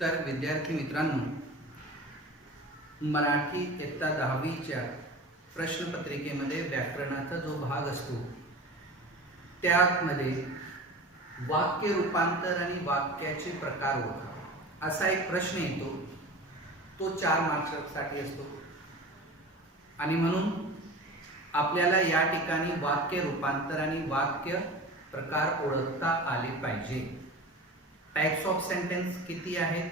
तर विद्यार्थी मित्रांनो, मराठी इयत्ता 10वीच्या प्रश्नपत्रिकेमध्ये व्याकरणाचा जो भाग असतो त्यामध्ये वाक्य रूपांतर आणि वाक्याचे प्रकार ओळखा असा एक प्रश्न येतो. तो 4 मार्क्ससाठी असतो आणि म्हणून आपल्याला या ठिकाणी वाक्य रूपांतर आणि वाक्य प्रकार ओळखता आले पाहिजे. टाइप्स ऑफ सेंटेन्स किती आहेत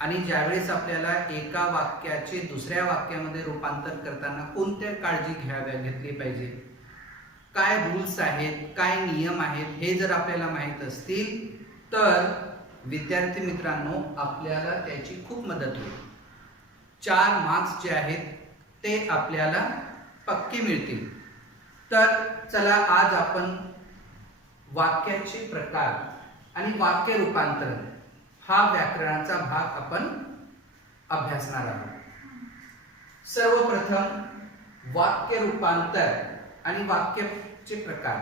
आणि ज्यावेळेस आपल्याला एका वाक्याचे दुसऱ्या वाक्यामध्ये रूपांतर करताना कोणत्या काळजी घेतली पाहिजे, काय रूल्स आहेत, काय नियम आहेत, हे जर आपल्याला माहित असतील तर विद्यार्थी मित्रांनो आपल्याला त्याची खूप मदत होईल. 4 मार्क्स जे आहेत ते आपल्याला पक्के मिळतील. तर चला आज आपण वाक्याचे प्रकार आणि वाक्य रूपांतरण हा व्याकरणाचा भाग आपण अभ्यासणार आहोत. सर्वप्रथम वाक्य रूपांतर आणि वाक्याचे प्रकार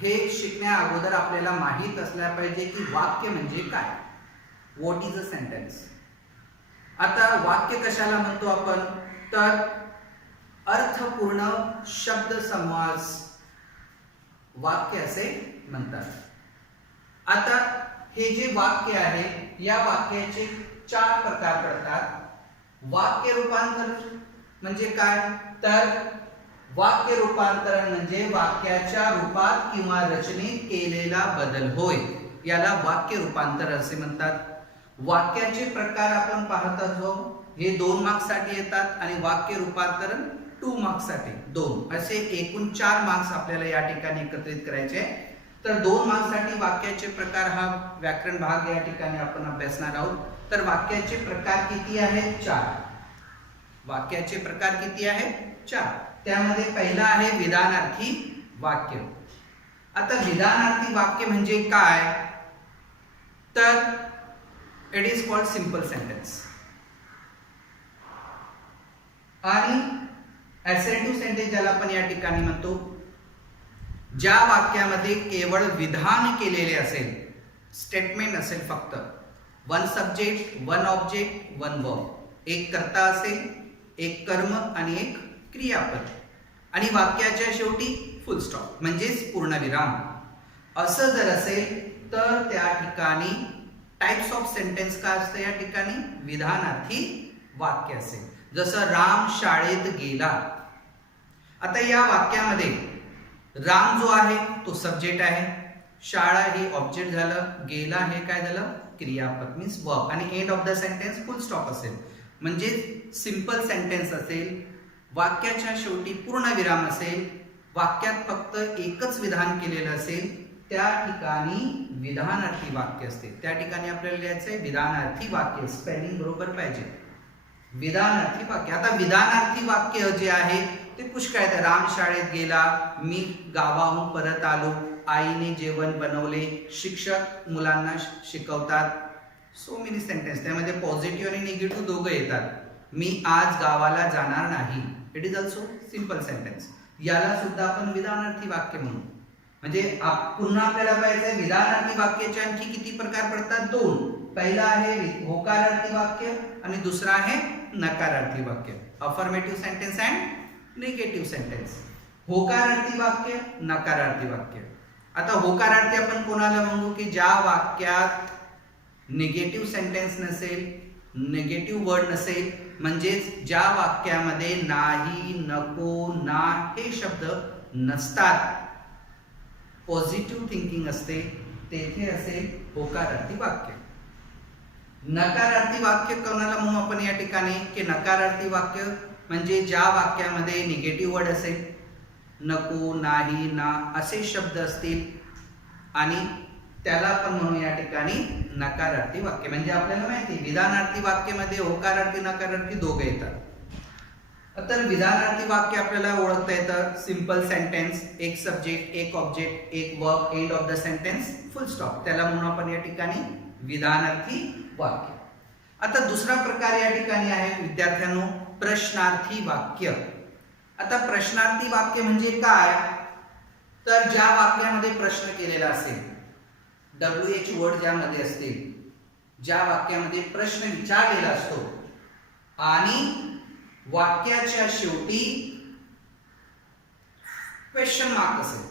हे शिकण्या अगोदर आपल्याला माहित असल्या पाहिजे की वाक्य म्हणजे काय, व्हॉट इज अ सेंटेन्स. आता वाक्य कशाला म्हणतो आपण, तर अर्थपूर्ण शब्द समास वाक्य असे म्हणतात. आता हे जे वाक्य आहे या वाक्याचे 4 प्रकार पडतात. वाक्य रूपांतर म्हणजे काय, तर वाक्य रूपांतरण म्हणजे वाक्याच्या रूपात किंवा रचनेत केलेला बदल होय, याला वाक्य रूपांतर असे म्हणतात. वाक्याचे प्रकार आपण पाहत आहोत, हे 2 मार्क्स साठी येतात आणि वाक्य रूपांतरण 2 मार्क्स साठी 2 असे एकूण 4 मार्क्स आपल्याला या ठिकाणी एकत्रित करायचे. तर 2 मार्क्स साठी वाक्याचे प्रकार हा व्याकरण भाग या ठिकाणी आपण अभ्यासणार आहोत. तर वाक्याचे प्रकार किती आहेत, 4. वाक्याचे प्रकार किती आहेत, 4. त्यामध्ये पहिला आहे विधानार्थी वाक्य. आता विधानार्थी वाक्य म्हणजे काय, तर it is called simple sentence. आणि असर्टिव्ह सेंटेन्स ज्याला आपण या ठिकाणी म्हणतो, ज्या वाक्यामध्ये केवळ विधान केलेले असेल, स्टेटमेंट असेल, फक्त 1 सब्जेक्ट 1 ऑब्जेक्ट 1 वर्ब, एक कर्ता असेल, एक कर्म आणि एक क्रियापद आणि वाक्याच्या शेवटी फुल स्टॉप म्हणजेच पूर्णविराम. असं जर असेल तर त्या ठिकाणी टाइप्स ऑफ सेंटेन्स काय असतं, या ठिकाणी विधानार्थी वाक्य असेल. जसं राम शाळेत गेला. आता या वाक्यामध्ये राम जो आहे तो सब्जेक्ट आहे, शाळा हे ऑब्जेक्ट झालं, गेला हे काय झालं, क्रियापद मीन्स वर्ब आणि end of the sentence full stop असेल. म्हणजे सिंपल सेंटेन्स असेल, वाक्याच्या शेवटी पूर्ण विराम असेल, वाक्यात फक्त एकच विधान केलेलं असेल, त्या ठिकाणी विधानार्थी वाक्य असते. त्या ठिकाणी आपल्याला लिहायचं आहे विधानार्थी वाक्य, स्पेलिंग बरोबर पाहिजे. विधानार्थी वाक्य. आता विधानार्थी वाक्य जे आहे ते पुष्कळ आहेत. राम शाळेत गेला, मी गावाहून परत आलो, आईने जेवण बनवले, शिक्षक मुलांना शिकवतात. So many sentence. त्यामध्ये पॉझिटिव्ह आणि निगेटिव्ह दोघं येतात. मी आज गावाला जाणार नाही, it is also simple sentence. याला सुद्धा आपण विधानार्थी वाक्य म्हणू. म्हणजे पुन्हा आपल्याला पाहिजे विधानार्थी वाक्याचे आणखी किती प्रकार पडतात, 2. पहिला आहे होकारार्थी वाक्य आणि दुसरा आहे नकारार्थी वाक्य, affirmative sentence and negative sentence. होकारार्थी वाक्य, नकारार्थी वाक्य. आता होकारार्थी आपण कोणाला म्हणू की ज्या वाक्यात निगेटिव्ह सेंटेन्स नसेल, निगेटिव्ह वर्ड नसेल, म्हणजेच ज्या वाक्यामध्ये नाही, नको, ना हे शब्द नसतात, पॉझिटिव्ह थिंकिंग असते, तेथे असेल होकारार्थी वाक्य. नकारार्थी वाक्य कोणाला म्हणू आपण या ठिकाणी की नकारार्थी वाक्य म्हणजे ज्या वाक्यामध्ये निगेटिव्ह वर्ड असेल, नको, नाही, ना असे शब्द असतील आणि त्याला आपण म्हणू या ठिकाणी नकारार्थी वाक्य. म्हणजे आपल्याला माहिती विधानार्थी वाक्यामध्ये होकारार्थी नकारार्थी दोघे येतात. तर विधानार्थी वाक्य आपल्याला ओळखता येतं, सिंपल सेंटेन्स, एक सब्जेक्ट, एक ऑब्जेक्ट, एक verb, end of the sentence full stop, त्याला म्हणून आपण या ठिकाणी विधानार्थी वाक्य. आता दुसरा प्रकार या ठिकाणी आहे विद्यार्थ्यांनो प्रश्नार्थी वाक्य. आता प्रश्नार्थी वाक्य म्हणजे काय, तर ज्या वाक्यामध्ये प्रश्न केलेला असेल, WH वर्ड ज्यामध्ये असतील, ज्या वाक्यामध्ये प्रश्न विचारलेला असतो आणि वाक्याच्या शेवटी क्वेश्चन मार्क असेल.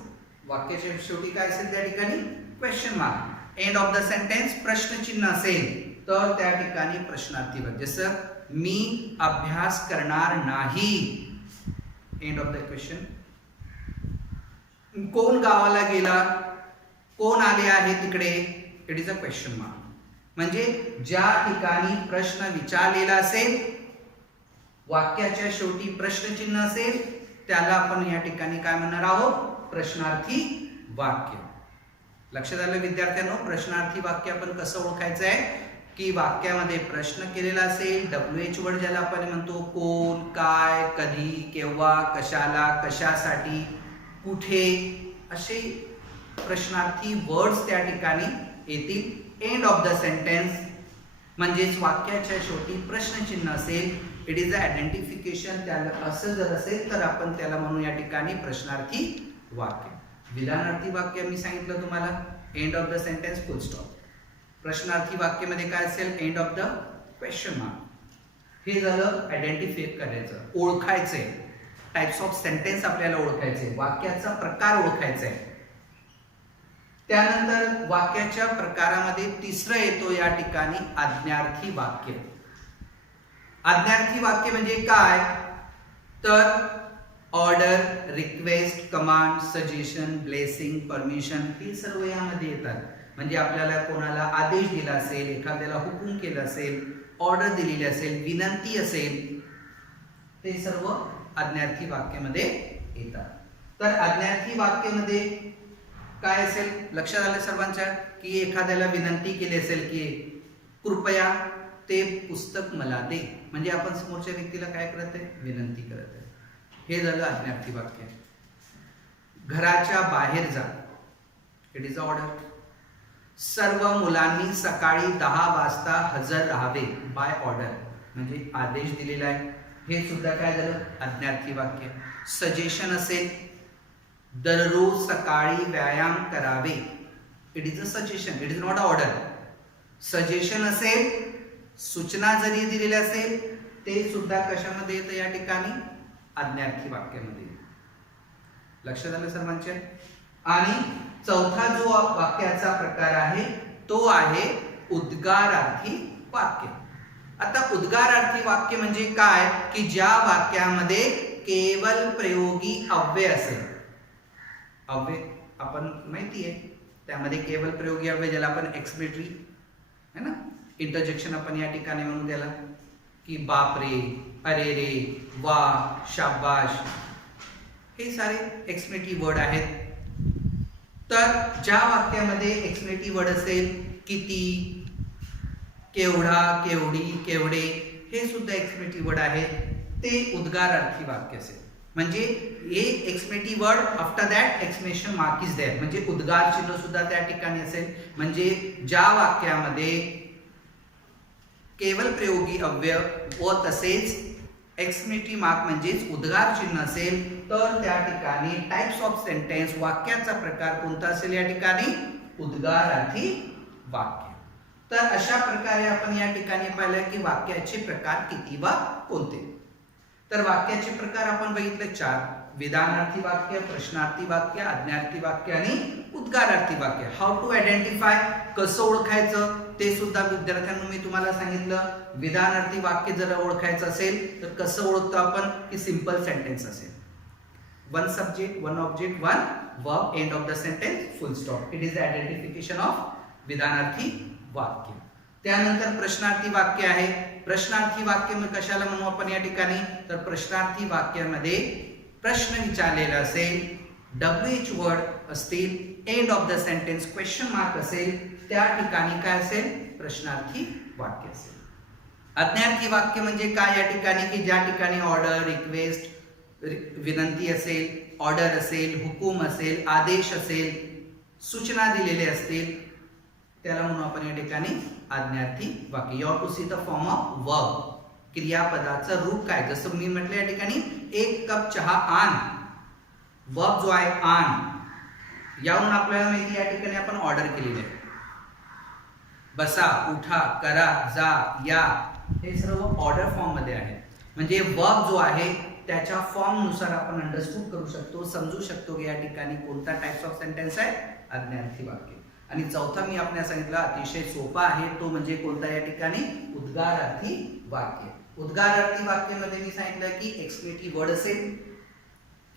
वाक्याच्या शेवटी काय असेल त्या ठिकाणी question mark. End of the sentence प्रश्नचिन्ह असेल तर त्या ठिकाणी प्रश्नार्थी वाक्य. जसं मी अभ्यास करणार नाही, एंड ऑफ द क्वेश्चन. कोण गावाला गेला, कोण आले आहे तिकडे, it is a question mark. म्हणजे ज्या ठिकाणी प्रश्न विचारलेला असेल, वाक्याच्या शेवटी प्रश्नचिन्ह असेल, त्याला आपण या ठिकाणी काय म्हणणार आहोत, प्रश्नार्थी वाक्य. लक्षात आलं विद्यार्थ्यांनो. प्रश्नार्थी वाक्य आपण कसं ओळखायचं आहे की वाक्यामध्ये प्रश्न केलेला असेल, WH वर्ड ज्याला आपण म्हणतो, कोण, काय, कधी, केव्हा, कशाला, कशासाठी, कुठे, असे प्रश्नार्थी वर्ड्स त्या ठिकाणी येतील. एंड ऑफ द सेंटेन्स म्हणजेच वाक्याच्या शेवटी प्रश्नचिन्ह असेल, इट इज अ आयडेंटिफिकेशन. त्याला असं जर असेल तर आपण त्याला म्हणू या ठिकाणी प्रश्नार्थी वाक्य. विधानार्थी वाक्य मी सांगितलं तुम्हाला, end of the sentence full stop. प्रश्नार्थी वाक्यामध्ये काय असेल, end of the question mark. हे झालं आयडेंटिफाय करायचं, ओळखायचंय. टाइप्स ऑफ सेंटेन्स आपल्याला ओळखायचे, वाक्याचा प्रकार ओळखायचा आहे. त्यानंतर वाक्याच्या प्रकारामध्ये तिसरं येतो या ठिकाणी आज्ञार्थी वाक्य. आज्ञार्थी वाक्य म्हणजे काय तर order, request, command, suggestion, blessing, permission हे सर्व यामध्ये येतात. म्हणजे आपल्याला कोणाला आदेश दिला असेल, एखाद्याला हुकूम केला असेल, ऑर्डर दिलेली असेल, विनंती असेल, ते सर्व आज्ञार्थी वाक्यामध्ये येतात. तर आज्ञार्थी वाक्यामध्ये काय असेल, लक्षात आलं सर्वांच्या की एखाद्याला विनंती केली असेल की कृपया ते पुस्तक मला दे, म्हणजे आपण समोरच्या व्यक्तीला काय करत आहे, विनंती करत आहे. हे झालं आज्ञार्थी वाक्य. घराच्या बाहेर जा, इट इज अ ऑर्डर. सर्व मुलांनी सकाळी 10 वाजता हजर राहावे, बाय ऑर्डर, म्हणजे आदेश दिलेला आहे. हे सुद्धा काय झालं, आज्ञार्थी वाक्य. सजेशन असेल, दररोज सकाळी व्यायाम करावे, it is a suggestion, it is not a order. Suggestion असेल, सूचना जरी दिलेली असेल, ते सुद्धा कशामध्ये येतं या ठिकाणी, आज्ञार्थी वाक्यामध्ये. लक्षात आलं सर्वांच्या. आणि चौथा जो वाक्याचा प्रकार आहे तो आहे उद्गारार्थी वाक्य. आता उद्गारार्थी वाक्य म्हणजे काय की ज्या वाक्यामध्ये केवळ प्रयोगी अव्यय असेल. अव्यय आपण माहिती आहे, त्यामध्ये केवळ प्रयोगी अव्यय ज्याला आपण एक्सप्लेटरी है ना, इंटरजेक्शन आपण या ठिकाणी म्हणून त्याला की बाप रे, अरे रे, वा, शाबाश, हे सारे एक्सप्लेटिव्ह वर्ड आहेत. तर ज्या वाक्यामध्ये एक्सप्लेटिव्ह वर्ड असेल, किती, केवढा, केवढी, केवढे, हे सुद्धा एक्सप्लेटिव्ह वर्ड आहेत, ते उद्गारार्थी वाक्य असेल. म्हणजे हे expletive word after that exclamation mark is there, म्हणजे उद्गार चिन्ह सुद्धा त्या ठिकाणी असेल. म्हणजे ज्या वाक्यामध्ये केवळ प्रयोगी अव्यय व तसेच एक्सक्लेमेटरी मार्क म्हणजेच उद्गार चिन्ह असेल तर त्या ठिकाणी टाइप्स ऑफ सेंटेन्स, वाक्याचा प्रकार कोणता असेल या ठिकाणी, उद्गारार्थी वाक्य. तर अशा प्रकारे आपण या ठिकाणी पाहिलं की वाक्याचे प्रकार किती व कोणते. तर वाक्याचे प्रकार आपण बघितले 4: विधानार्थी वाक्य, प्रश्नार्थी वाक्य, आज्ञार्थी वाक्य आणि उद्गारार्थी वाक्य. हाऊ टू आयडेंटिफाय, कसं ओळखायचं ते सुद्धा विद्यार्थ्यांना मी तुम्हाला सांगितलं. विधानार्थी वाक्य जर ओळखायचं असेल तर कसं ओळखतो आपण की सिंपल सेंटेन्स असेल, one subject, one object, one verb, end of the sentence, full stop. It is the identification of विधानार्थी वाक्य. त्यानंतर प्रश्नार्थी वाक्य आहे. प्रश्नार्थी वाक्य कशाला म्हणू आपण या ठिकाणी तर प्रश्नार्थी वाक्यामध्ये प्रश्न विचारलेला असेल, WH वर्ड असतील, end of the sentence question mark असेल, त्या ठिकाणी काय असेल, प्रश्नार्थी वाक्य असेल. आज्ञार्थी वाक्य म्हणजे काय या ठिकाणी की ज्या ठिकाणी ऑर्डर, रिक्वेस्ट, विनंती असेल, ऑर्डर असेल, हुकूम असेल, आदेश असेल, सूचना दिलेले असतील, त्याला म्हणू आपण या ठिकाणी आज्ञार्थी वाक्य. You have to see the form of verb, क्रियापदाचं रूप काय. जसं मी म्हटलं या ठिकाणी 1 कप चहा आण, वर्ब जो आहे आण, यावरून आपल्याला माहिती या ठिकाणी आपण ऑर्डर केलेली आहे. बसा, उठा, करा, जा, या, हे सर्व ऑर्डर फॉर्म मध्ये आहे. म्हणजे वर्ब जो आहे त्याच्या फॉर्म नुसार आपण अंडरस्टूड करू शकतो, समजू शकतो की या ठिकाणी कोणता टाइप्स ऑफ सेंटेन्स आहे, आज्ञार्थी वाक्य. आणि चौथा मी आपल्याला सांगितलं अतिशय सोपा आहे, तो म्हणजे कोणता या ठिकाणी, उद्गारार्थी वाक्य. उद्गारार्थी वाक्यामध्ये मी सांगितलं की एक्सक्लेमेटरी वर्ड असेल,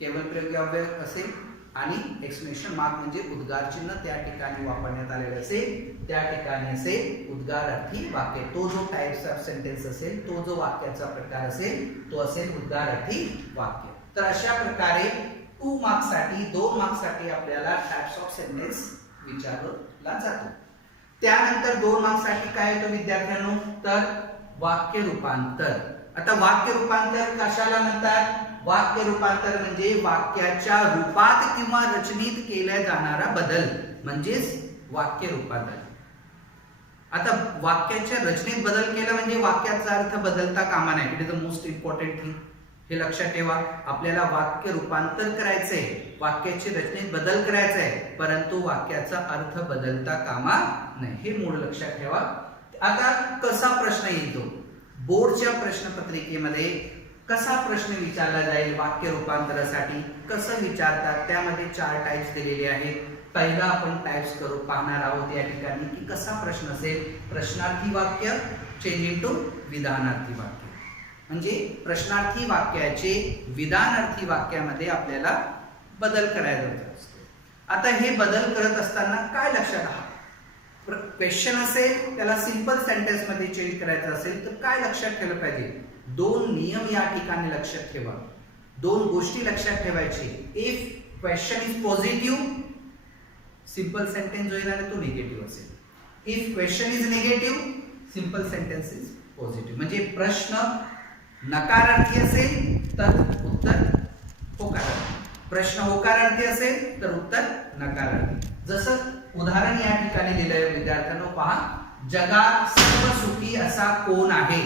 केवळ प्रयोगी अव्यय असेल आणि एक्सक्लेमेशन मार्क म्हणजे उद्गार चिन्ह त्या ठिकाणी वापरण्यात आलेले असेल, त्या ठिकाणी असेल उद्गारार्थी वाक्य. तो जो टाइप्स ऑफ सेंटेन्स असेल, तो जो वाक्याचा प्रकार असेल, तो असेल उद्गारार्थी वाक्य. तर अशा प्रकारे 2 मार्क्स साठी 2 मार्क्स साठी आपल्याला टाइप्स ऑफ सेंटेन्स विचारला जातो. त्यानंतर 2 मार्क्स साठी काय येतो विद्यार्थ्यांनो, तर वाक्य रूपांतर. आता वाक्य रूपांतर कशाला म्हणतात, वाक्य रूपांतर म्हणजे वाक्याच्या रूपात किंवा रचनेत केला जाणारा बदल म्हणजेच वाक्य रूपांतर. आता वाक्याच्या रचनेत बदल केला म्हणजे वाक्याचा अर्थ बदलता कामा नये. It is the most important thing, हे लक्षात ठेवा. आपल्याला वाक्य रूपांतर करायचंय, वाक्याची रचनेत बदल करायचा आहे, परंतु वाक्याचा अर्थ बदलता कामा नये, हे मूळ लक्षात ठेवा. आता कसा प्रश्न येतो बोर्डच्या प्रश्नपत्रिकेमध्ये, कसा प्रश्न विचारला जाईल वाक्य रूपांतरासाठी, कसं विचारतात, त्यामध्ये 4 टाइप्स दिलेले आहेत. पहिला आपण टाइप्स करू पाहणार आहोत या ठिकाणी की कसा प्रश्न असेल. प्रश्नार्थी वाक्य चेंज इनटू विधानार्थी वाक्य, म्हणजे प्रश्नार्थी वाक्याचे विधानार्थी वाक्यामध्ये आपल्याला बदल करायचा असतो. आता हे बदल करत असताना काय लक्षात आहात, क्वेश्चन असेल त्याला सिंपल सेंटेन्स मध्ये चेंज करायचं असेल तर काय लक्षात ठेवलं पाहिजे, 2 नियम या ठिकाणी लक्षात ठेवा, 2 गोष्टी लक्षात ठेवायची. If question is positive, simple sentence जो येणार तो निगेटिव्ह असेल. If question is negative, simple sentence is positive. म्हणजे प्रश्न नकारार्थी असेल तर उत्तर होकारार्थी, प्रश्न होकारार्थी असेल तर उत्तर नकारार्थी. जसं उदाहरण या ठिकाणी दिलंय विद्यार्थ्यांनो, पहा. जगात सर्व सुखी असा कोण आहे,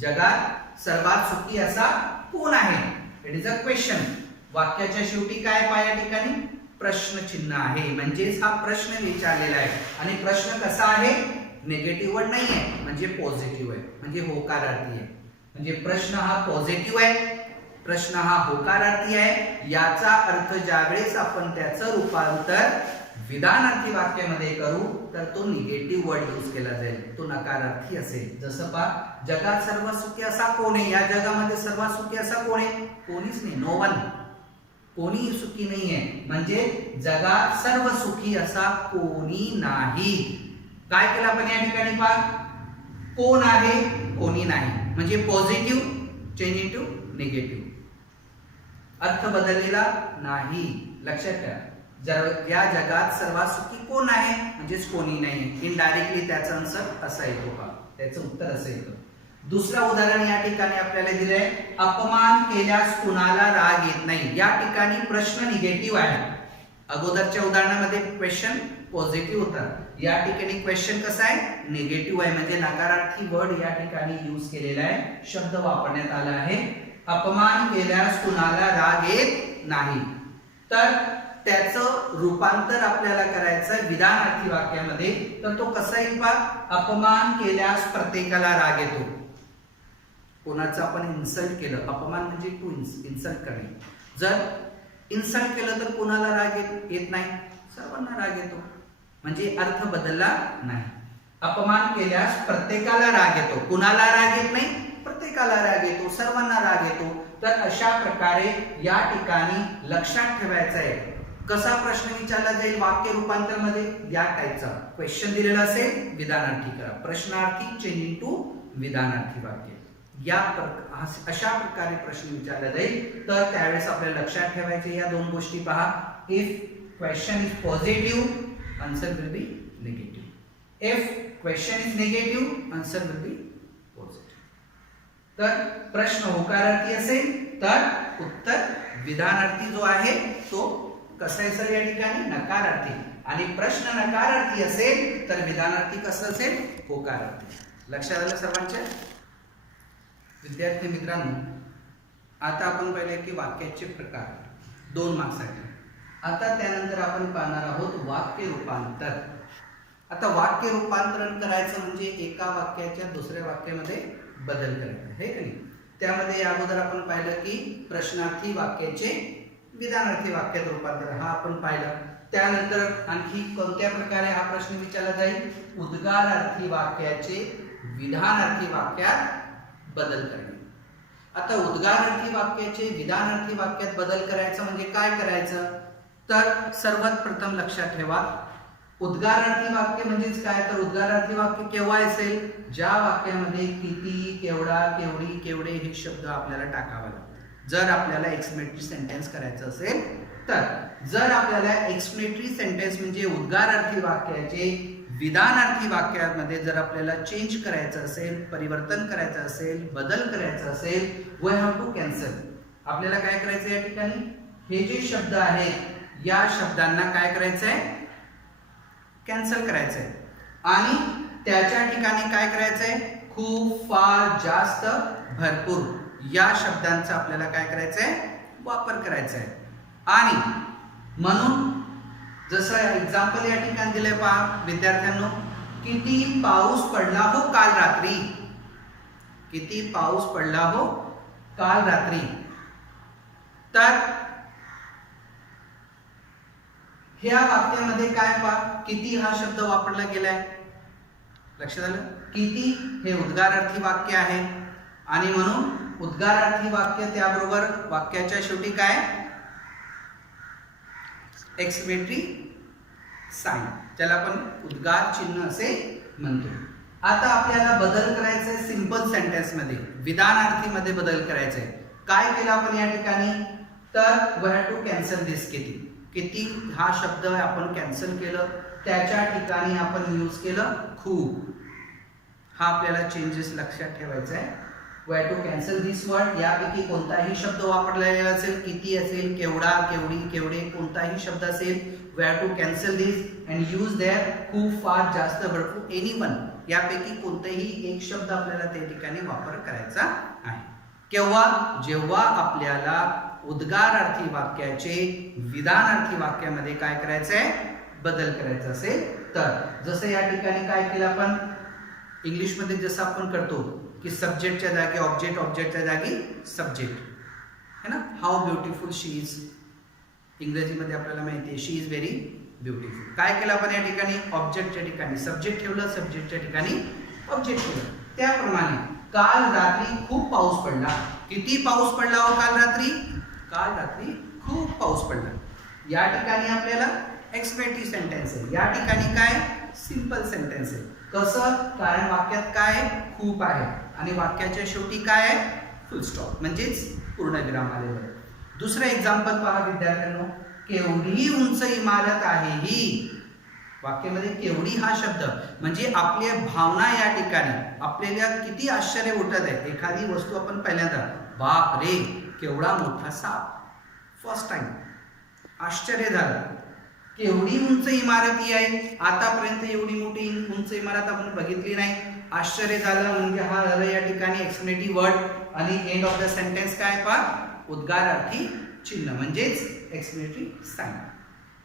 जगात सर्वात सुखी असा कोण आहे, इट इज अ क्वेश्चन. वाक्याच्या शेवटी काय पहा या ठिकाणी, प्रश्न चिन्ह आहे, म्हणजेच हा प्रश्न विचारलेला आहे. आणि प्रश्न कसा आहे, निगेटिव्ह वर्ड नाही आहे, म्हणजे पॉझिटिव्ह आहे, म्हणजे होकारार्थी आहे. म्हणजे प्रश्न हा पॉझिटिव्ह आहे, प्रश्न हा होकारार्थी आहे. याचा अर्थ ज्यावेळेस आपण त्याचं रूपांतर विधानार्थी वाक्यामध्ये करू तर तो निगेटिव्ह वर्ड यूज केला जाईल, तो नकारार्थी असेल. जसं पहा, जगात सर्वात सुखी असा कोण आहे, या जगामध्ये सर्वात सुखी असा कोण आहे, कोणीच नाही, नो वन, कोणी सुखी नाहीये. म्हणजे जगात सर्व सुखी असा कोणी नाही. काय केलं आपण या ठिकाणी, पहा, कोण आहे, कोणी नाही, म्हणजे पॉझिटिव्ह चेंज इनटू निगेटिव्ह, अर्थ बदललेला नाही. लक्षात ठेवा, या जगात सर्वात सुखी कोण आहे म्हणजेच कोणी नाही. इनडायरेक्टली त्याचा आन्सर असा येतो, का त्याचं उत्तर असं येतं. दुसरा उदाहरण या ठिकाणी आपल्याला दिलंय, अपमान केल्यास कुणाला राग येत नाही. या ठिकाणी प्रश्न निगेटिव्ह आहे, अगोदरच्या उदाहरणामध्ये क्वेश्चन पॉझिटिव्ह होता, या ठिकाणी क्वेश्चन कसा आहे, निगेटिव्ह आहे, म्हणजे नकारार्थी वर्ड या ठिकाणी यूज केलेला आहे, शब्द वापरण्यात आला आहे. अपमान केल्यास कुणाला राग येत नाही, तर त्याचं रूपांतर आपल्याला करायचं विधानार्थी वाक्यामध्ये. तर तो कसा येईल पहा, अपमान केल्यास प्रत्येकाला राग येतो. कोणाचं आपण इन्सल्ट केलं, अपमान म्हणजे टू इन्सल्ट करणे, जर इन्सल्ट केलं तर कोणाला राग येत नाही, सर्वांना राग येतो, म्हणजे अर्थ बदलला नाही. अपमान केल्यास प्रत्येकाला राग येतो, कुणाला राग येत नाही, प्रत्येकाला राग येतो, सर्वांना राग येतो. तर अशा प्रकारे या ठिकाणी लक्षात ठेवायचं आहे कसा प्रश्न विचारला जाईल वाक्य रूपांतर मध्ये. या टाइपचा क्वेश्चन दिलेला असेल, विधानार्थी करा, प्रश्नार्थी चेंज इनटू विधानार्थी वाक्य. अशा प्रकारे प्रश्न विचारला जाईल. तर त्यावेळेस आपल्याला लक्षात ठेवायचे या 2 गोष्टी पहा. If question is positive, answer will be negative. If question is negative, answer will be positive. तर प्रश्न होकारार्थी असेल तर उत्तर विधानार्थी जो आहे तो कसा आहे सर या ठिकाणी, नकारार्थी. आणि प्रश्न नकारार्थी असेल तर विधानार्थी कसं असेल, होकारार्थी. लक्षात आलं सर्वांच्या. विद्यार्थी मित्रांनो, आता आपण पाहिले की वाक्याचे प्रकार 2 मार्क्ससाठी. आता त्यानंतर आपण पाहणार आहोत वाक्य रूपांतर. आता वाक्य रूपांतरण करायचं म्हणजे एका वाक्याच्या दुसऱ्या वाक्यामध्ये बदल करायचा आहे की नाही. त्यामध्ये अगोदर आपण पाहिलं की प्रश्नार्थी वाक्याचे विधानार्थी वाक्यात रूपांतर हा आपण पाहिलं. त्यानंतर आणखी कोणत्या प्रकारे हा प्रश्न विचारला जाईल, उद्गारार्थी वाक्याचे विधानार्थी वाक्यात बदल करणे. आता उद्गारार्थी वाक्याचे विधानार्थी वाक्यात बदल करायचं म्हणजे काय करायचं, तर सर्वात प्रथम लक्षात ठेवा उद्गारार्थी वाक्य म्हणजेच काय, तर उद्गारार्थी वाक्य केव्हा असेल, ज्या वाक्यामध्ये किती, केवढा, केवढी, केवढे हे शब्द आपल्याला टाकावे लागतात जर आपल्याला एक्सप्लेनेटरी सेंटेन्स करायचं असेल तर. जर आपल्याला एक्सप्लेनेटरी सेंटेन्स म्हणजे उद्गारार्थी वाक्याचे विधानार्थी वाक्यामध्ये जर आपल्याला चेंज करायचं असेल, परिवर्तन करायचं असेल, बदल करायचा असेल, वी हॅव टू कॅन्सल. आपल्याला काय करायचं या ठिकाणी, हे जे शब्द आहेत या शब्दांना काय करायचंय, कॅन्सल करायचंय. आणि त्याच्या ठिकाणी काय करायचंय, खूप, फार, जास्त, भरपूर या शब्दांचा आपल्याला काय करायचंय, वापर करायचा आहे. आणि म्हणून जसं एक्झाम्पल या ठिकाणी दिलंय पहा विद्यार्थ्यांनो, किती पाऊस पडला हो काल रात्री, किती पाऊस पडला हो काल रात्री. तर ह्या वाक्यामध्ये काय पहा, किती हा शब्द वापरला गेलाय, लक्षात आलं. किती हे उद्गारार्थी वाक्य आहे आणि म्हणून उद्गारार्थी वाक्य त्याबरोबर वाक्याच्या शेवटी काय, एक्सक्लेमेटरी साइन, ज्याला आपण उद्गार चिन्ह असे म्हणतो. आता आपल्याला बदल करायचा आहे सिंपल सेंटेन्स मध्ये, विधानार्थी मध्ये बदल करायचा आहे. काय केलं आपण या ठिकाणी, तर वी हॅव टू कॅन्सल दिस किती. किती हा शब्द आपण कॅन्सल केलं, त्याच्या ठिकाणी आपण यूज केलं खूप. हा आपल्याला चेंजेस लक्षात ठेवायचा आहे. We have to cancel this word. यापैकी कोणताही शब्द वापरलेला असेल, किती असेल, केवढा, केवढी, केवढे, कोणताही शब्द असेल, we have to cancel this and use there खूप, फार, जास्त, भरपूर, एनीवन यापैकी कोणतेही एक शब्द आपल्याला त्या ठिकाणी वापर करायचा आहे. केव्हा, जेव्हा आपल्याला उद्गारार्थी वाक्याचे विधानार्थी वाक्यामध्ये काय करायचंय, बदल करायचा असेल तर. जसं या ठिकाणी काय केलं आपण इंग्लिशमध्ये, जसं आपण करतो की सब्जेक्टच्या जागी ऑब्जेक्ट, ऑब्जेक्टच्या जागी सब्जेक्ट है ना. हाऊ ब्युटिफुल शी इज, इंग्रजीमध्ये आपल्याला माहिती आहे शी इज व्हेरी ब्युटिफुल. काय केलं आपण या ठिकाणी, ऑब्जेक्टच्या ठिकाणी सब्जेक्ट ठेवलं, सब्जेक्टच्या ठिकाणी ऑब्जेक्ट ठेवलं. त्याप्रमाणे काल रात्री खूप पाऊस पडला. किती पाऊस पडला हो काल रात्री, काल रात्री खूप पाऊस पडला. या ठिकाणी आपल्याला एक्सप्लेनेटरी सेंटेन्स आहे, या ठिकाणी काय सिंपल सेंटेन्स आहे. कसं, कारण वाक्यात काय खूप आहे आणि वाक्याच्या शेवटी काय आहे, फुल स्टॉप म्हणजेच पूर्णविराम आलेला आहे. दुसरं एक्झाम्पल पहा विद्यार्थ्यांनो, केवढी उंच इमारत आहे ही. वाक्यामध्ये केवढी हा शब्द म्हणजे आपल्या भावना या ठिकाणी आपल्याला किती आश्चर्य उठत आहे. एखादी वस्तू आपण पहिल्यांदा बाप रे केवढा मोठा साप, फर्स्ट टाइम आश्चर्य झालं. केवढी उंच इमारत ही आहे, आतापर्यंत एवढी मोठी उंच इमारत आपण बघितली नाही, आश्चर्य झालं. म्हणजे हा झालं या ठिकाणी एक्सप्लेनेटरी वर्ड. आणि एंड ऑफ द सेंटेन्स काय पहा, उद्गारार्थी चिन्ह म्हणजेच एक्सप्लेनेटरी साइन.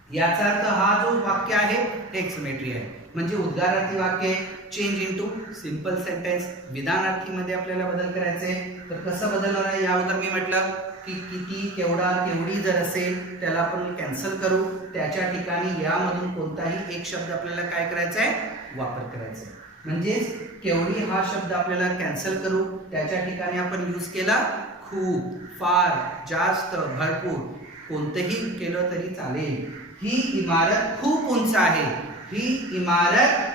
याचा अर्थ हा जो वाक्य आहे ते एक्सप्लेनेटरी आहे. म्हणजे उद्गारार्थी वाक्य चेंज इनटू सिंपल सेंटेन्स. विधानार्थी मध्ये आपल्याला बदल करायचे, तर कसं बदलणार आहे, याबद्दल मी म्हटलं की किती, केवढा, केवढी जर असेल त्याला आपण कॅन्सल करू. त्याच्या ठिकाणी यामधून कोणताही एक शब्द आपल्याला काय करायचा आहे, वापर करायचा आहे. म्हणजेच केवढी हा शब्द आपल्याला कॅन्सल करू, त्याच्या ठिकाणी आपण यूज केला खूप, फार, जास्त, भरपूर, कोणतेही केलं तरी चालेल. ही इमारत खूप उंच आहे, ही इमारत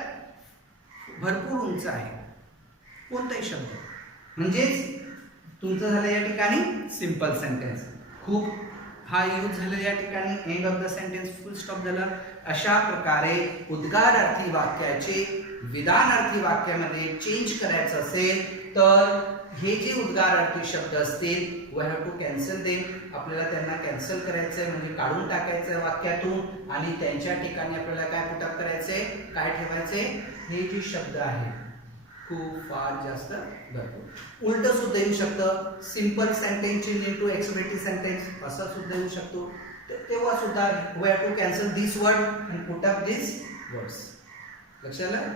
भरपूर उंच आहे, कोणताही शब्द. म्हणजेच तुमचं झालं या ठिकाणी सिंपल सेंटेन्स. खूप हा यूज झाला या ठिकाणी, end of the sentence full stop झालं. अशा प्रकारे उद्गारार्थी वाक्याचे विधानार्थी वाक्यामध्ये चेंज करायचं असेल तर हे जे उद्गारार्थी शब्द असतील we have to cancel them. आपल्याला त्यांना कॅन्सल करायचंय म्हणजे काढून टाकायचंय वाक्यातून आणि त्यांच्या ठिकाणी आपल्याला काय पुटअप करायचंय, काय ठेवायचंय, हे जे शब्द आहे खूप, फार, जास्त, भरपूर. उलट सुद्धा येऊ शकतं, simple sentence change into explanatory sentence असं सुद्धा येऊ शकतो. तेव्हा सुद्धा we have to cancel this word and put up this words. लक्षात आलं?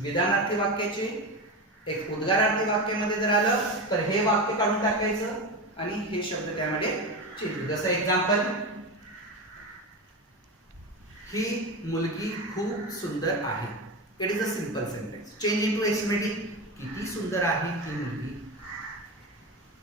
विधानार्थी वाक्याचे एक उद्गारार्थी वाक्यामध्ये जर आलं तर हे वाक्य काढून टाकायचं आणि हे शब्द त्यामध्ये चेंज. जसं एक्झाम्पल, ही मुलगी खूप सुंदर आहे. It is a simple sentence. Change into explanative, किती सुंदर आहे ही मुलगी.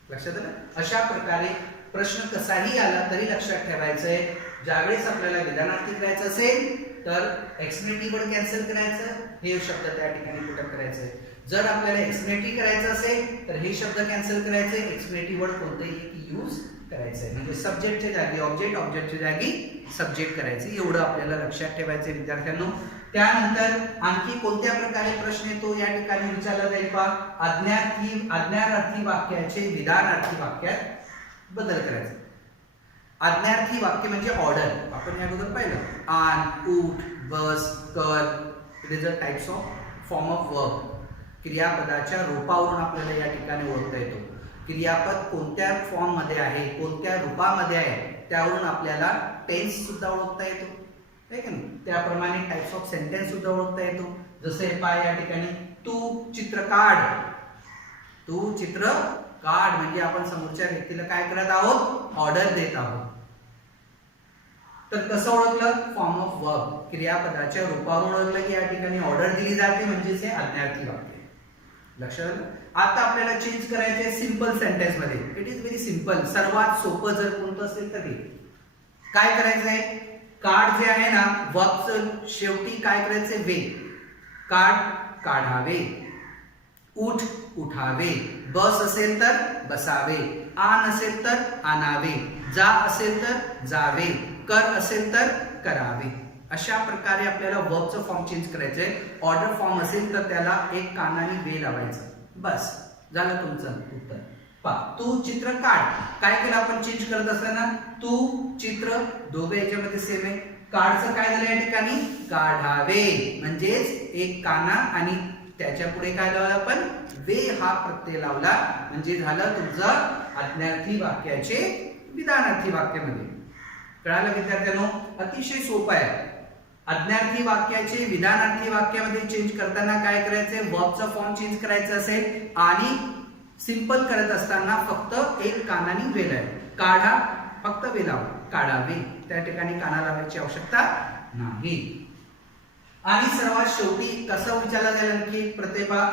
लक्षात आलं? अशा प्रकारे प्रश्न कसाही आला तरी लक्षात ठेवायचंय, ज्यावेळेस आपल्याला विधानार्थी करायचं असेल तर एक्सप्लेनेटिव्ह वर्ड कॅन्सल करायचं, हे शब्द त्या ठिकाणी पुट करायचंय. जर आपल्याला एक्सप्लेनेटिव्ह करायचं असेल तर हे शब्द कॅन्सल करायचे, एक्सप्लेनेटिव्ह वर्ड कोणतेही एक यूज करायचंय. म्हणजे सब्जेक्टच्या जागी ऑब्जेक्ट, ऑब्जेक्टच्या जागी सब्जेक्ट करायचे. एवढं आपल्याला लक्षात ठेवायचे विद्यार्थ्यांनो. त्यानंतर आणखी कोणत्या प्रकारे प्रश्न येतो या ठिकाणी विचारला जाईल पहा. आज्ञार्थी वाक्याचे विधानार्थी वाक्यात बदल करायचा. आज्ञार्थी वाक्य म्हणजे ऑर्डर. आपण या अगोदर पाहिलं आण, उठ, बस, कर. It is a types of form of verb. क्रियापदाच्या रूपावरून आपल्याला या ठिकाणी ओळखता येतो. क्रियापद कोणत्या फॉर्म मध्ये आहे, कोणत्या रूपामध्ये आहे, त्यावरून आपल्याला टेन्स सुद्धा ओळखता येतो, आहे की नाही? त्याप्रमाणे टाइप्स ऑफ सेंटेन्स सुद्धा ओळखता येतो. जसे पहा या ठिकाणी, तू चित्र काढ. तू चित्र काढ म्हणजे आपण समोरच्या व्यक्तीला काय करत आहोत? ऑर्डर देत आहोत. तर कसं ओळखलं? फॉर्म ऑफ वर्ब, क्रियापदाच्या रूपावरून ओळखलं की या ठिकाणी ऑर्डर दिली जाते, म्हणजेच हे आज्ञार्थी वाक्य. लक्षात आलं? आता आपल्याला चेंज करायचे सिंपल सेंटेन्स मध्ये. It is very simple. सर्वात सोपं जर कोणतं असेल तर हे काय करायचंय? काढ जे आहे ना, वर्बचं शेवटी काय करायचंय? वे. काढ, काढावे. उठ, उठावे. बस असेल तर बसावे. आण असेल तर आणावे. जा असेल तर जावे. कर असेल तर करावे. अशा प्रकारे आपल्याला वर्बचं फॉर्म चेंज करायचंय. ऑर्डर फॉर्म असेल तर त्याला एक कानाने वे लावायचं. बस झालं तुमचं उत्तर. पहा, तू चित्र काढ. काय केलं आपण चेंज करत असताना? तू चित्र, दोघं याच्यामध्ये सेम आहे. काढचं काय झालं या ठिकाणी? काढावे. म्हणजेच एक काना आणि त्याच्या पुढे काय लावलं आपण? वे हा प्रत्यय लावला. म्हणजे झालं तुमचं आज्ञार्थी वाक्याचे विधानार्थी वाक्यामध्ये. कळालं विद्यार्थ्यांनो? अतिशय सोपं आहे. आज्ञार्थी वाक्याचे विधानार्थी वाक्यामध्ये चेंज करताना काय करायचंय? वर्बचा फॉर्म चेंज करायचा असेल आणि सिंपल करत असताना फक्त एक कानाने वे लावायचं. काढा, फक्त वे लावा. काढावे, त्या ठिकाणी काना लावायची आवश्यकता नाही. आणि सर्वात शेवटी कसं विचारला जाईल आणखी प्रतिभा?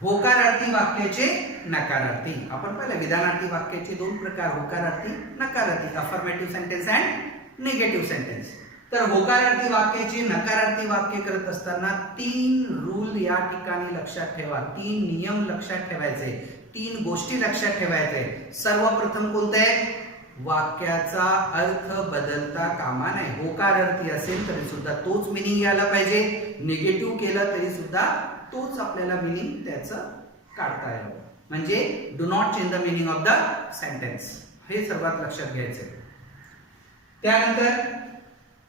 होकारार्थी वाक्याचे नकारार्थी. आपण पाहिलं विधानार्थी वाक्याचे दोन प्रकार, होकारार्थी, नकारार्थी. Affirmative sentence and negative sentence. तर होकारार्थी वाक्याचे नकारार्थी वाक्य करत असताना 3 रूल या ठिकाणी लक्षात ठेवा. 3 नियम लक्षात ठेवायचे, 3 गोष्टी लक्षात ठेवायचे. सर्वप्रथम कोणते? वाक्याचा अर्थ बदलता कामा नये. होकारार्थी असेल तरी सुद्धा तोच मिनिंग यायला पाहिजे. निगेटिव्ह केलं तरी सुद्धा तोच आपल्याला मिनिंग त्याचं काढता यावं. म्हणजे do not change the meaning of the sentence. हे सर्वात लक्षात घ्यायचं. त्यानंतर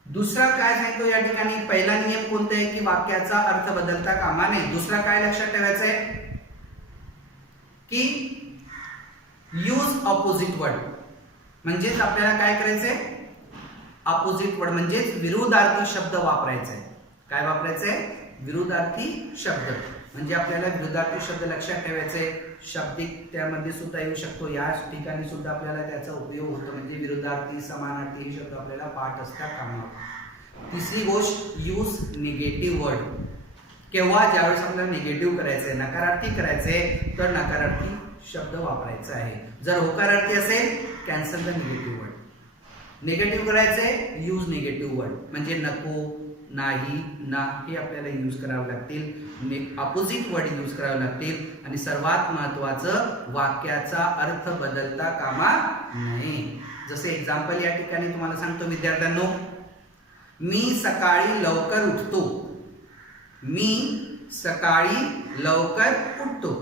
दुसरा काय सांगतो या ठिकाणी? पहिला नियम कोणता आहे की वाक्याचा अर्थ बदलता कामा नये. दुसरा काय लक्षात ठेवायचं आहे की यूज ऑपोजिट वर्ड. म्हणजेच आपल्याला काय करायचंय? ऑपोजिट वर्ड म्हणजेच विरुद्धार्थी शब्द वापरायचे. काय वापरायचंय? विरुद्धार्थी शब्द. म्हणजे आपल्याला विरुद्धार्थी शब्द लक्षात ठेवायचे. शाब्दिक त्यामध्ये सुद्धा येऊ शकतो. या ठिकाणी सुद्धा आपल्याला त्याचा उपयोग होतो. म्हणजे विरुद्धार्थी, समानार्थी हे शब्द आपल्याला पाठ असता कामा. तिसरी गोष्ट, यूज निगेटिव्ह वर्ड. केव्हा? ज्यावेळेस आपल्याला निगेटिव्ह करायचंय, नकारार्थी करायचंय, तर नकारार्थी शब्द वापरायचा आहे. जर होकारार्थी असेल, cancel the negative word. Negative करायचंय, यूज निगेटिव्ह वर्ड. म्हणजे नको, नाही, ना हे आपल्याला यूज करावे लागतील. अपोजिट वर्ड यूज करावे लागतील. आणि सर्वात महत्वाचं, वाक्याचा अर्थ बदलता कामा नये. जसे एक्झाम्पल या ठिकाणी तुम्हाला सांगतो विद्यार्थ्यांनो, मी सकाळी लवकर उठतो. मी सकाळी लवकर उठतो.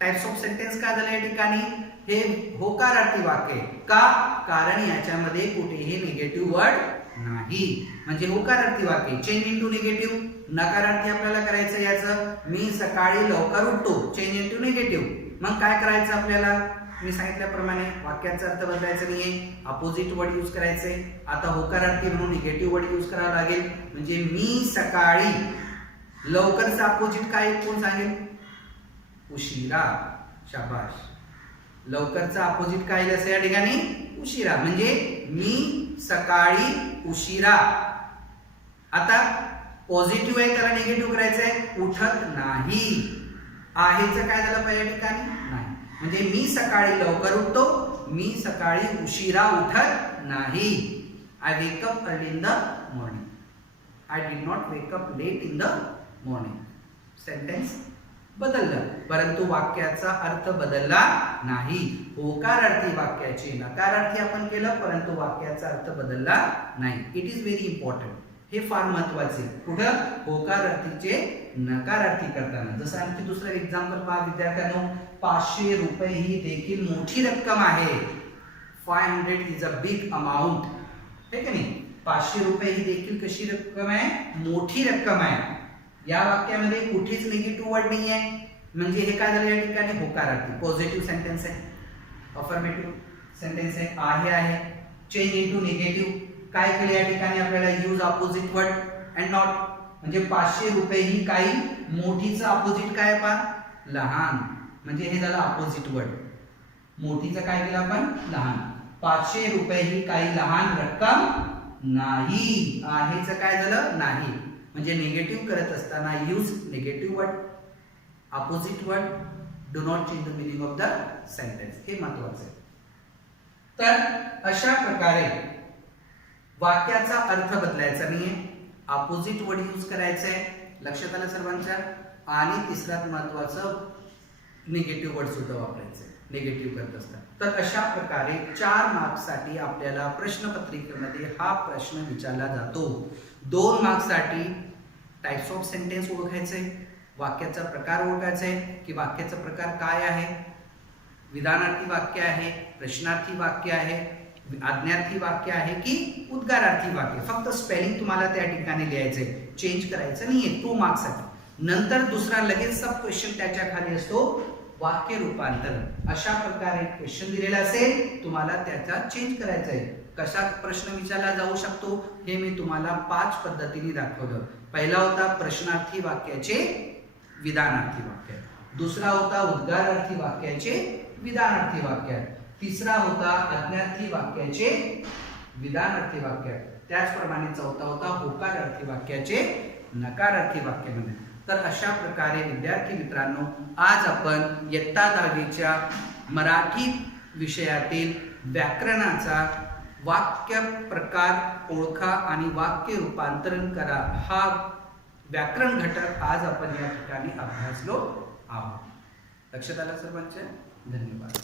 टाइप्स ऑफ सेंटेन्स काय झालं या ठिकाणी? हे होकारार्थी वाक्य. का? कारण याच्यामध्ये कुठेही निगेटिव्ह वर्ड नाही. म्हणजे होकारार्थी वाक्य. Change into negative. नकारार्थी आपल्याला करायचं याचं, मी सकाळी लवकर उठतो. Change into negative. मग काय करायचं आपल्याला? मी सांगितल्याप्रमाणे वाक्याचा अर्थ बदलायचा नाहीये, अपोजिट वर्ड यूज करायचे. आता होकारार्थी म्हणून निगेटिव्ह वर्ड यूज करावा लागेल. म्हणजे मी सकाळी, लवकरचा अपोजिट काय कोण सांगेल? उशिरा. शाबाश. लवकरचा अपोजिट काय असेल या ठिकाणी? उशिरा. म्हणजे मी सकाळी उशिरा. आता पॉझिटिव्ह आहे त्याला निगेटिव्ह करायचं आहे, उठत नाही. आहेचं काय झालं पहिल्या ठिकाणी? नाही. म्हणजे मी सकाळी लवकर उठतो, मी सकाळी उशिरा उठत नाही. I wake up early in the morning. I did not wake up late in the morning. Sentence बदललं, परंतु वाक्याचा अर्थ बदलला नाही. होकारार्थी वाक्याचे नकारार्थी आपण केलं, परंतु वाक्याचा अर्थ बदलला नाही. It is very important. हे फार महत्वाचे. कुठं? होकारार्थीचे नकारार्थी करताना. जसं आणखी दुसरं एक्झाम्पल पहा विद्यार्थ्यांनो. 500 रुपये ही देखील मोठी रक्कम आहे. 500 इज अ बिग अमाउंट. है की नाही? 500 रुपये ही देखील कशी रक्कम आहे? मोठी रक्कम आहे. या वाक्यामध्ये कुठेच निगेटिव्ह वर्ड नाही आहे. म्हणजे हे काय झालं या ठिकाणी? होकारार्थी. पॉझिटिव्ह सेंटेन्स आहे, अफर्मेटिव्ह सेंटेन्स आहे. Change into negative. काय केले या ठिकाणी? आपल्याला use opposite word and not. म्हणजे 500 रुपये ही काही मोठीचं अपोजिट काय? पहा, लहान. म्हणजे हे झालं अपोजिट वर्ड. मोठीचं काय केलं आपण? लहान. 500 रुपये ही काही लहान रक्कम नाही. आहेचं काय झालं? नाही. म्हणजे निगेटिव्ह करत असताना use negative word, opposite word. Do not change the meaning of the sentence. हे महत्वाचं आहे. तर अशा प्रकारे वाक्याचा अर्थ बदलायचा नाहीये, अपोजिट वर्ड यूज करायचं आहे. लक्षात आलं सर्वांच्या? आणि तिसऱ्यात महत्वाचं निगेटिव्ह वर्ड सुद्धा वापरायचं आहे निगेटिव्ह करत असतात. तर अशा प्रकारे 4 मार्क्ससाठी आपल्याला प्रश्नपत्रिकेमध्ये हा प्रश्न विचारला जातो. 2 मार्क्ससाठी टाइप्स ऑफ सेंटेन्स ओळखायचे, वाक्याचा प्रकार ओळखायचा आहे की वाक्याचा प्रकार काय आहे. विधानार्थी वाक्य आहे, प्रश्नार्थी वाक्य आहे, आज्ञार्थी वाक्य आहे की उद्गारार्थी वाक्य. फक्त स्पेलिंग तुम्हाला त्या ठिकाणी लिहायचंय, चेंज करायचं नाहीये 2 मार्क्ससाठी. नंतर दुसरा लगेच सब क्वेश्चन त्याच्या खाली असतो, वाक्य रूपांतरण. अशा प्रकारे क्वेश्चन दिलेला असेल, तुम्हाला त्याचा चेंज करायचा आहे. कशा प्रश्न विचारला जाऊ शकतो हे मी तुम्हाला 5 पद्धतीने दाखवलं. पहिला होता प्रश्नार्थी वाक्याचे विधानार्थी वाक्य, दुसरा होता उद्गारार्थी वाक्याचे विधानार्थी वाक्य, तिसरा होता आज्ञार्थी वाक्याचे विधानार्थी वाक्य, त्याचप्रमाणे चौथा होता होकारार्थी वाक्याचे नकारार्थी वाक्य म्हणणे. तर अशा प्रकारे विद्यार्थी मित्रांनो, आज आपण इयत्ता 10वीच्या मराठी विषयातील व्याकरणाचा वाक्य प्रकार ओळखा आणि वाक्य रूपांतरण करा हा व्याकरण घटक आज आपण या ठिकाणी अभ्यासलो आहोत. लक्षात आलं सर्वांच्या? धन्यवाद.